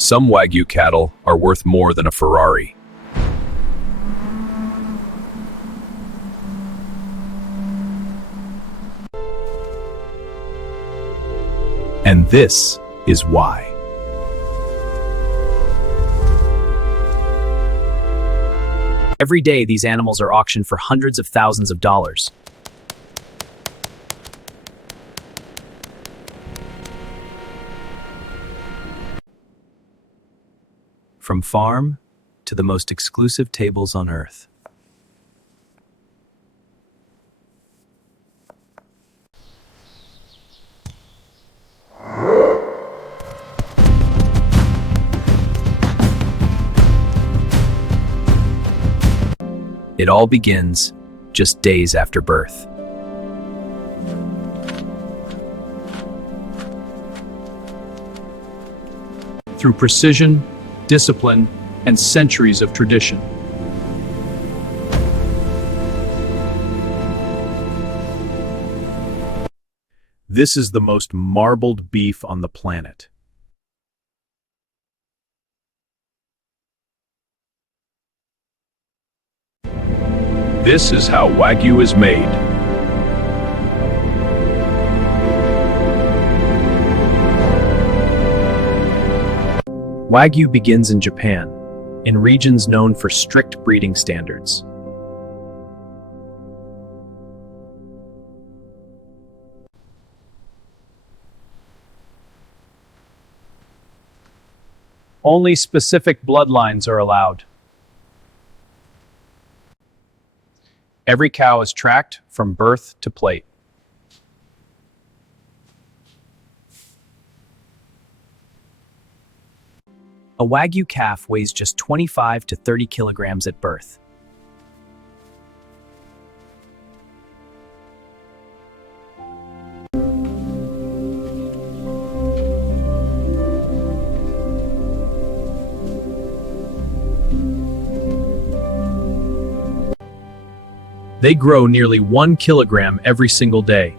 Some Wagyu cattle are worth more than a Ferrari. And this is why. Every day, these animals are auctioned for hundreds of thousands of dollars. From farm to the most exclusive tables on earth. It all begins just days after birth. Through precision, discipline, and centuries of tradition. This is the most marbled beef on the planet. This is how Wagyu is made. Wagyu begins in Japan, in regions known for strict breeding standards. Only specific bloodlines are allowed. Every cow is tracked from birth to plate. A Wagyu calf weighs just 25 to 30 kilograms at birth. They grow nearly 1 kilogram every single day.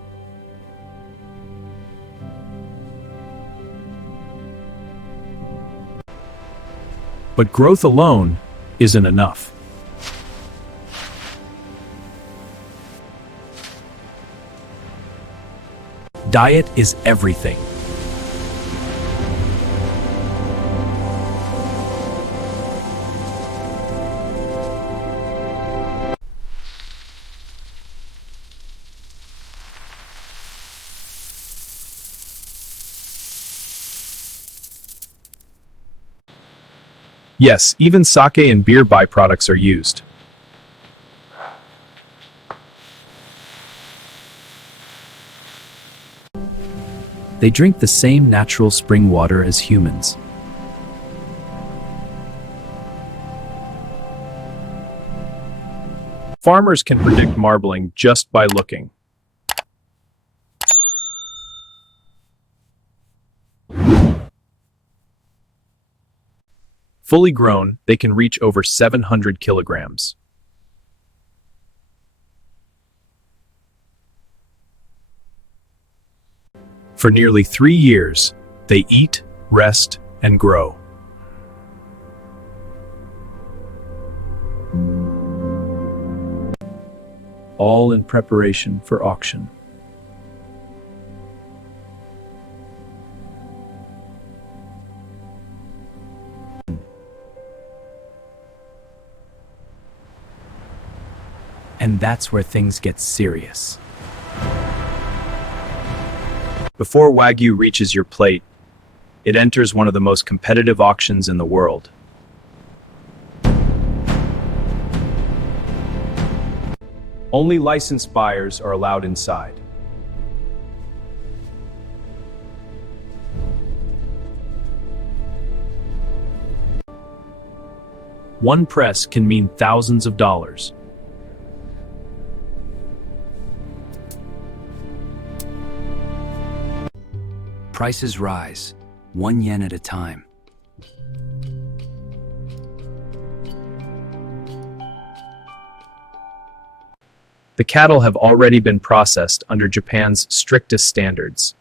But growth alone isn't enough. Diet is everything. Yes, even sake and beer byproducts are used. They drink the same natural spring water as humans. Farmers can predict marbling just by looking. Fully grown, they can reach over 700 kilograms. For nearly 3 years, they eat, rest, and grow. All in preparation for auction. And that's where things get serious. Before Wagyu reaches your plate, it enters one of the most competitive auctions in the world. Only licensed buyers are allowed inside. One press can mean thousands of dollars. Prices rise, 1 yen at a time. The cattle have already been processed under Japan's strictest standards.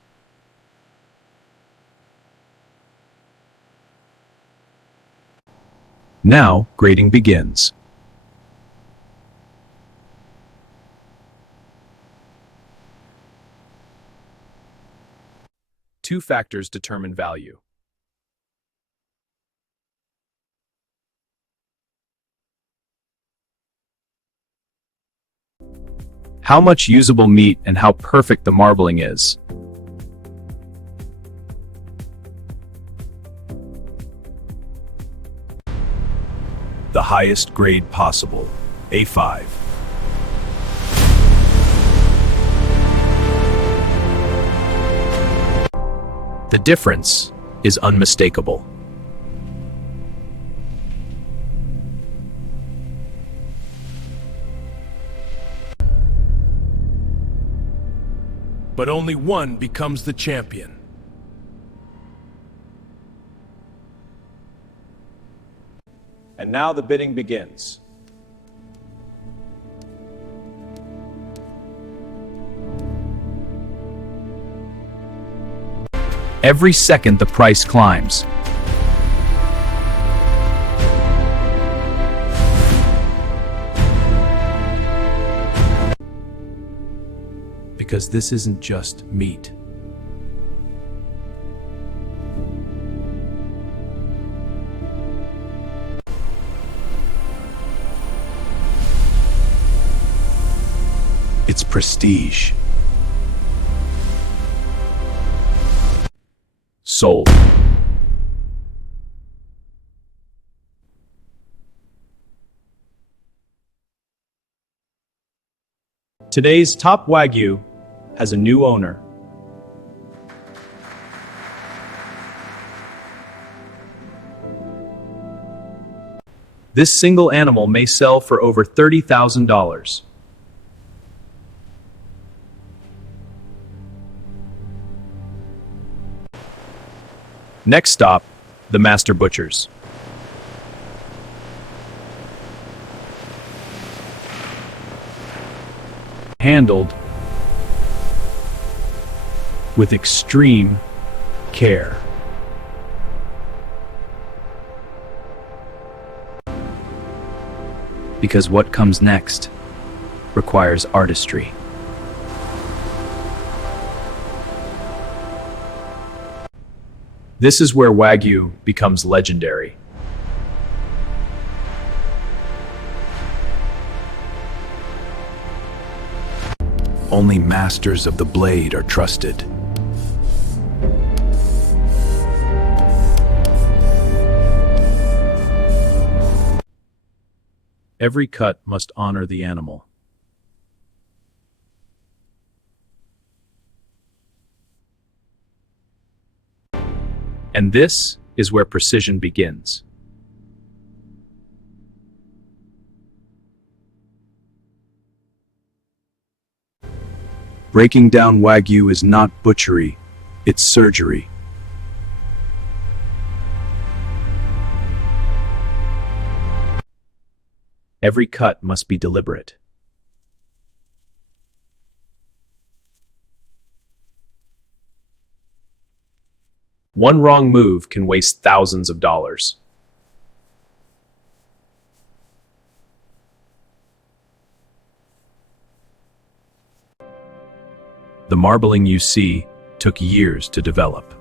Now, grading begins. Two factors determine value. How much usable meat and how perfect the marbling is. The highest grade possible, A5. The difference is unmistakable. But only one becomes the champion. And now the bidding begins. Every second the price climbs. Because this isn't just meat. It's prestige. Sold. Today's top Wagyu has a new owner. This single animal may sell for over $30,000. Next stop, the master butchers. Handled with extreme care. Because what comes next requires artistry. This is where Wagyu becomes legendary. Only masters of the blade are trusted. Every cut must honor the animal. And this is where precision begins. Breaking down Wagyu is not butchery, it's surgery. Every cut must be deliberate. One wrong move can waste thousands of dollars. The marbling you see took years to develop.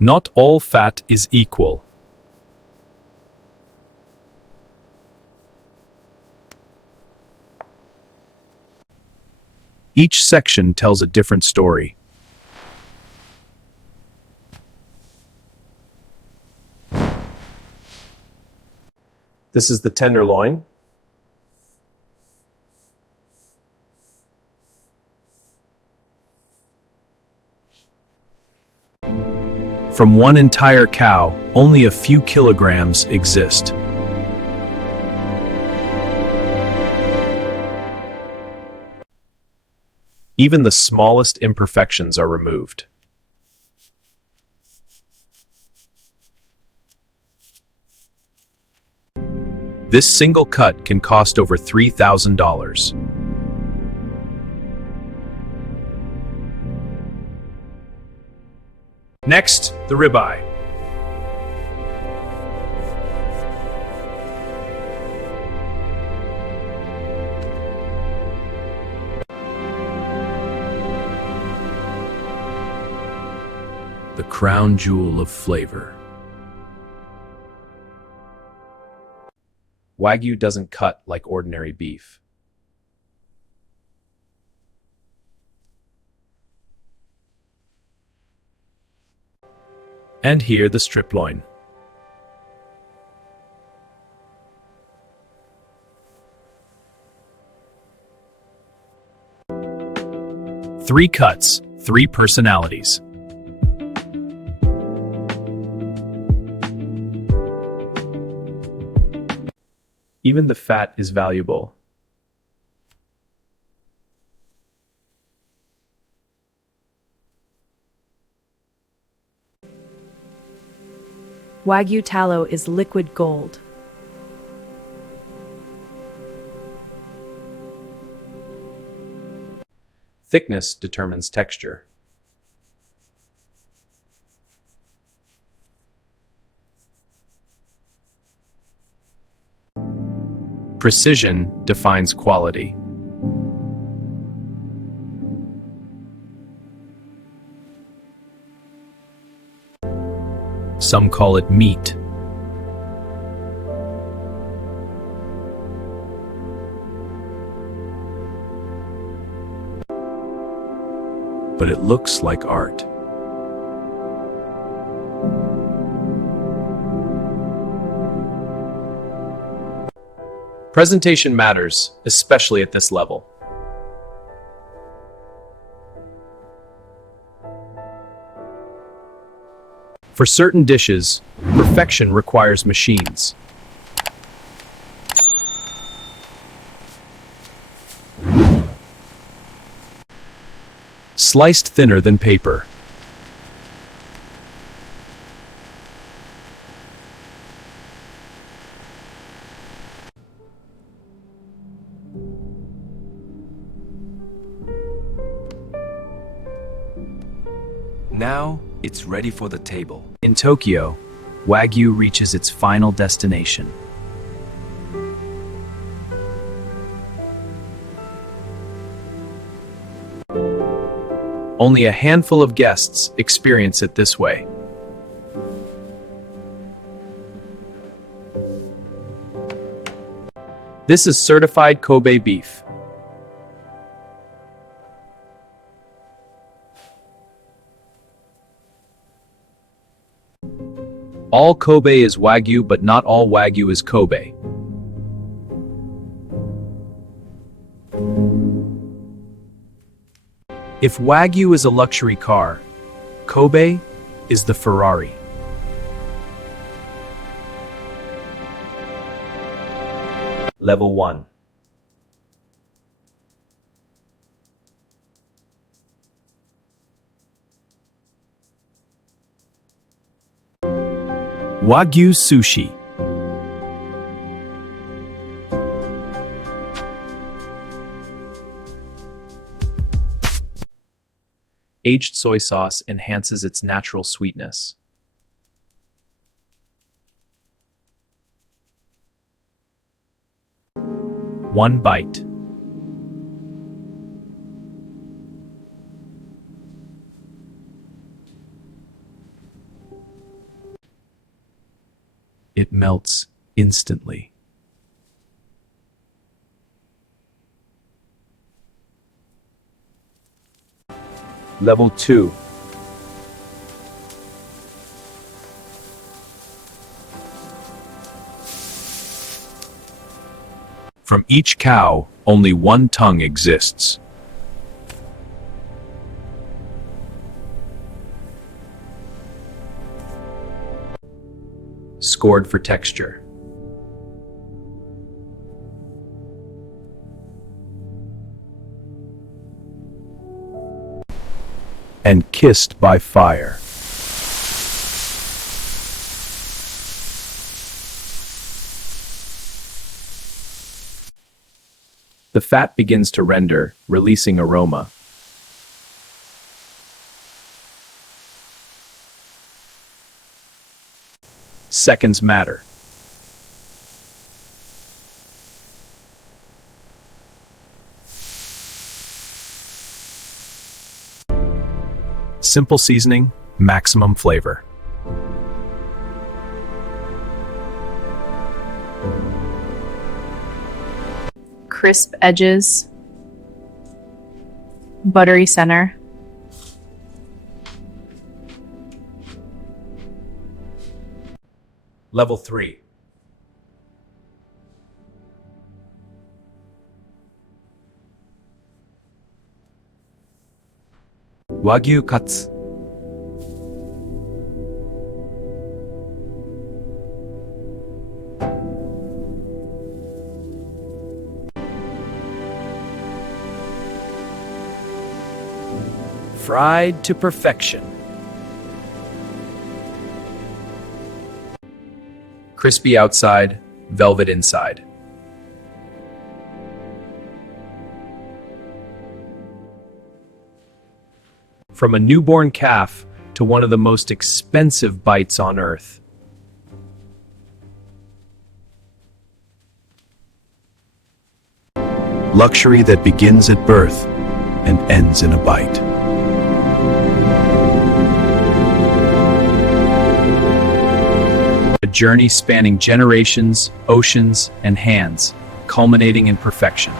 Not all fat is equal. Each section tells a different story. This is the tenderloin. From one entire cow, only a few kilograms exist. Even the smallest imperfections are removed. This single cut can cost over $3,000. Next, the ribeye. The crown jewel of flavor. Wagyu doesn't cut like ordinary beef. And here the strip loin. Three cuts, three personalities. Even the fat is valuable. Wagyu tallow is liquid gold. Thickness determines texture. Precision defines quality. Some call it meat. But it looks like art. Presentation matters, especially at this level. For certain dishes, perfection requires machines. Sliced thinner than paper. Now it's ready for the table. In Tokyo, Wagyu reaches its final destination. Only a handful of guests experience it this way. This is certified Kobe beef. All Kobe is Wagyu, but not all Wagyu is Kobe. If Wagyu is a luxury car, Kobe is the Ferrari. Level 1. Wagyu sushi. Aged soy sauce enhances its natural sweetness. One bite. It melts instantly. Level 2. From each cow, only one tongue exists. Scored for texture. And kissed by fire. The fat begins to render, releasing aroma. seconds matter. Simple seasoning, maximum flavor. Crisp edges, buttery center. Level 3. Wagyu cuts. Fried to perfection. Crispy outside, velvet inside. From a newborn calf to one of the most expensive bites on earth. Luxury that begins at birth and ends in a bite. A journey spanning generations, oceans, and hands, culminating in perfection.